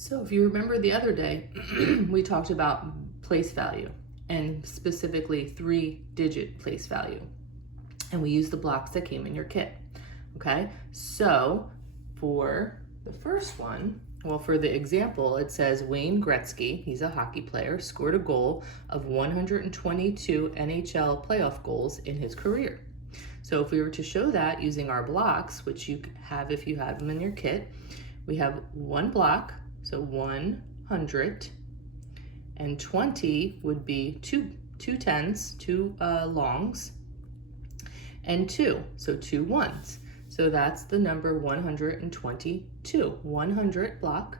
So if you remember the other day, we talked about place value and specifically 3-digit place value. And we used the blocks that came in your kit. Okay, so for the first one, well, for the example, it says Wayne Gretzky, he's a hockey player, scored a goal of 122 NHL playoff goals in his career. So if we were to show that using our blocks, which you have if you have them in your kit, we have one block, so 100, and 20 would be two tens, two longs, and 2, so 2 ones. So that's the number 122. 100 block,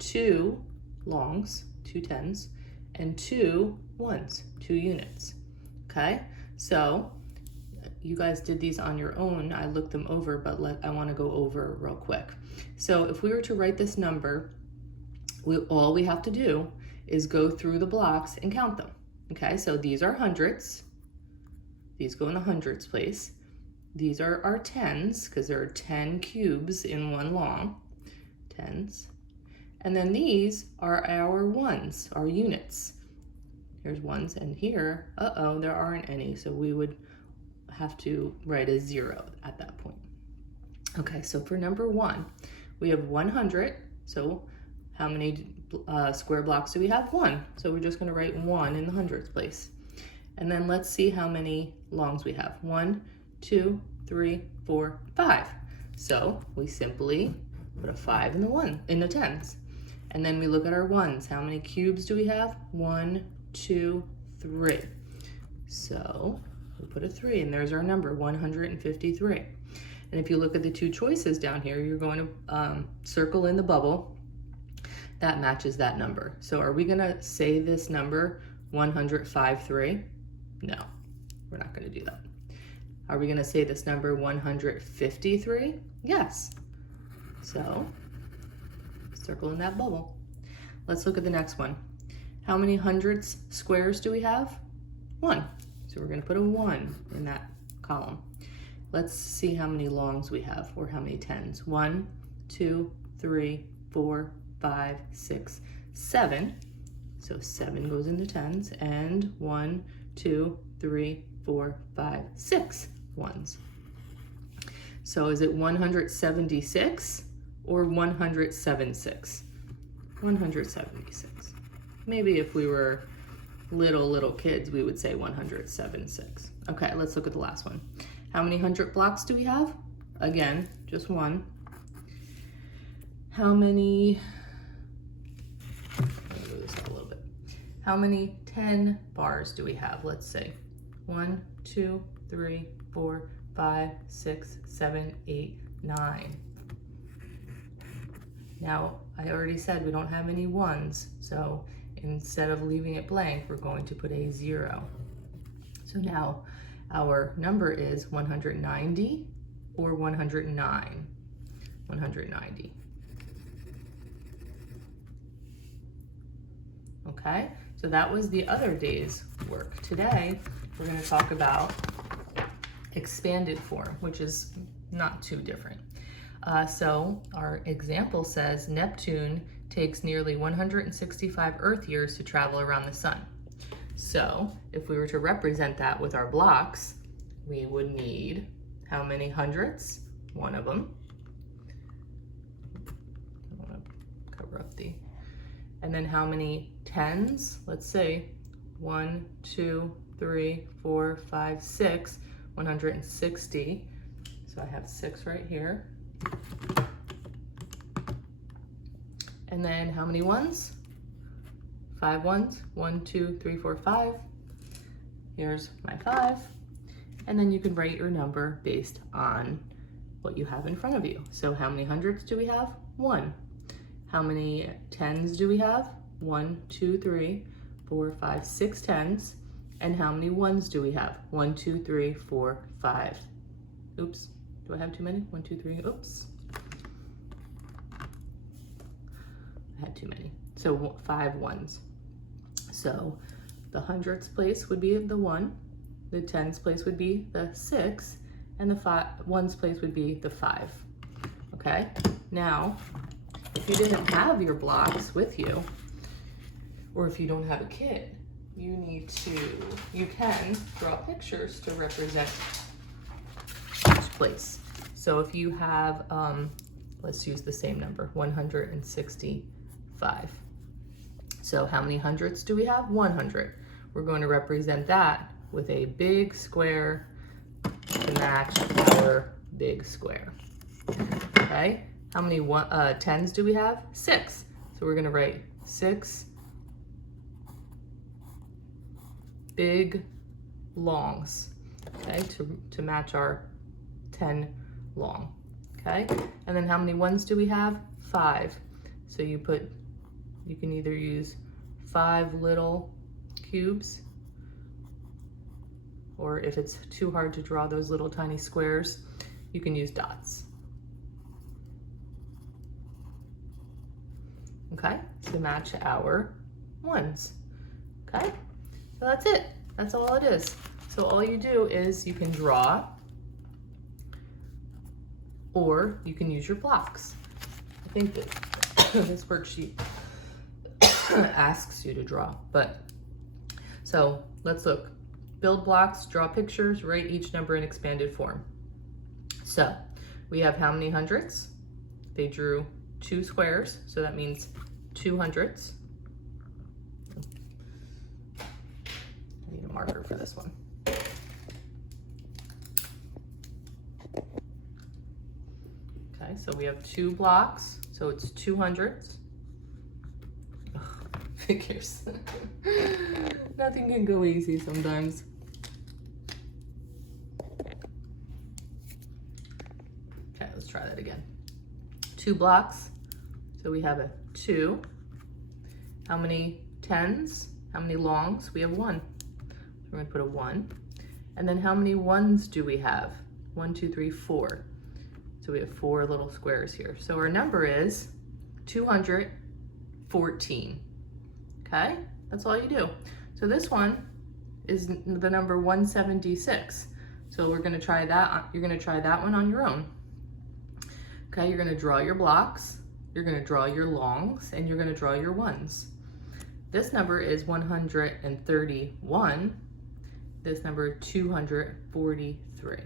2 longs, 2 tens, and 2 ones, 2 units. Okay, so you guys did these on your own. I looked them over, but I want to go over real quick. So if we were to write this number, all we have to do is go through the blocks and count them. Okay, so these are hundreds. These go in the hundreds place. These are our tens, because there are 10 cubes in one long, tens. And then these are our ones, our units. Here's ones, and here, there aren't any, so we would have to write a 0 at that point. Okay, so for number 1, we have 100, so how many square blocks do we have? 1, so we're just gonna write 1 in the hundreds place. And then let's see how many longs we have. 1, 2, 3, 4, 5. So we simply put a 5 in the tens. And then we look at our ones. How many cubes do we have? 1, 2, 3. So we put a 3, and there's our number, 153. And if you look at the 2 choices down here, you're going to circle in the bubble that matches that number. So are we gonna say this number 153? No, we're not gonna do that. Are we gonna say this number 153? Yes. So circle in that bubble. Let's look at the next one. How many hundreds squares do we have? 1. So we're gonna put a 1 in that column. Let's see how many longs we have, or how many tens. 1, 2, 3, 4, 5, 6, 7. So 7 goes into tens, and 1, 2, 3, 4, 5, 6 ones. So is it 176 or 176? 176. Maybe if we were little kids, we would say 176. Okay, let's look at the last one. How many 100 blocks do we have? Again, just 1. How many, let me go this out a little bit. How many 10 bars do we have? Let's say 1, 2, 3, 4, 5, 6, 7, 8, 9. Now, I already said we don't have any ones, so instead of leaving it blank, we're going to put a 0. So now our number is 190 or 109. 190. Okay, so that was the other day's work. Today, we're going to talk about expanded form, which is not too different. So our example says Neptune takes nearly 165 Earth years to travel around the sun. So if we were to represent that with our blocks, we would need how many hundreds? 1 of them. I want to cover up the, and then how many tens? Let's say 1, 2, 3, 4, 5, 6, 160. So I have 6 right here. And then how many ones? 5 ones. 1, 2, 3, 4, 5. Here's my 5. And then you can write your number based on what you have in front of you. So how many hundreds do we have? 1. How many tens do we have? 1, 2, 3, 4, 5, 6 tens. And how many ones do we have? 1, 2, 3, 4, 5. Oops, do I have too many? 1, 2, 3, oops. I had too many. So 5 ones. So the hundreds place would be the 1, the tens place would be the 6, and the ones place would be the 5. Okay, now if you didn't have your blocks with you, or if you don't have a kit, you can draw pictures to represent each place. So if you have, let's use the same number, 165. So how many hundreds do we have? 100. We're going to represent that with a big square to match our big square. Okay, how many tens do we have? 6. So we're going to write 6 big longs, okay, to match our 10 long, okay? And then how many ones do we have? 5. So you can either use 5 little cubes, or if it's too hard to draw those little tiny squares, you can use dots. Okay, to match our ones, okay? So that's it, that's all it is. So all you do is you can draw, or you can use your blocks. I think that this worksheet asks you to draw, but so let's look. Build blocks, draw pictures, write each number in expanded form. So we have how many hundreds? They drew 2 squares, so that means 2 hundreds. I need a marker for this one. Okay, so we have 2 blocks, so it's 2 hundreds. Ugh, figures. Nothing can go easy sometimes. Okay, let's try that again. 2 blocks, so we have a 2. How many tens? How many longs? We have 1. So we're going to put a 1. And then how many ones do we have? 1, 2, 3, 4. So we have 4 little squares here. So our number is 214. Okay, that's all you do. So this one is the number 176. So we're going to try that. You're going to try that one on your own. Okay, you're going to draw your blocks. You're going to draw your longs, and you're going to draw your ones. This number is 131. This number 243.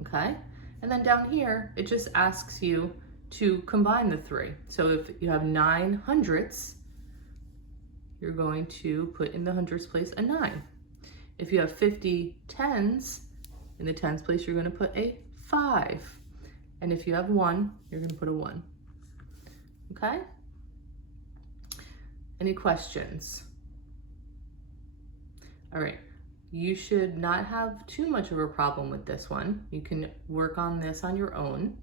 Okay, and then down here it just asks you to combine the 3. So if you have 9 hundredths, you're going to put in the hundredths place a 9. If you have 50 tens, in the tens place you're going to put a 5. And if you have 1, you're going to put a 1. Okay? Any questions? All right. You should not have too much of a problem with this one. You can work on this on your own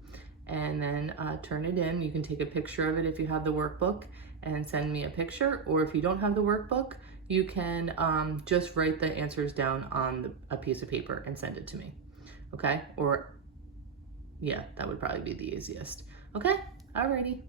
and then turn it in. You can take a picture of it if you have the workbook and send me a picture, or if you don't have the workbook, you can just write the answers down on a piece of paper and send it to me, okay? Or yeah, that would probably be the easiest. Okay, alrighty.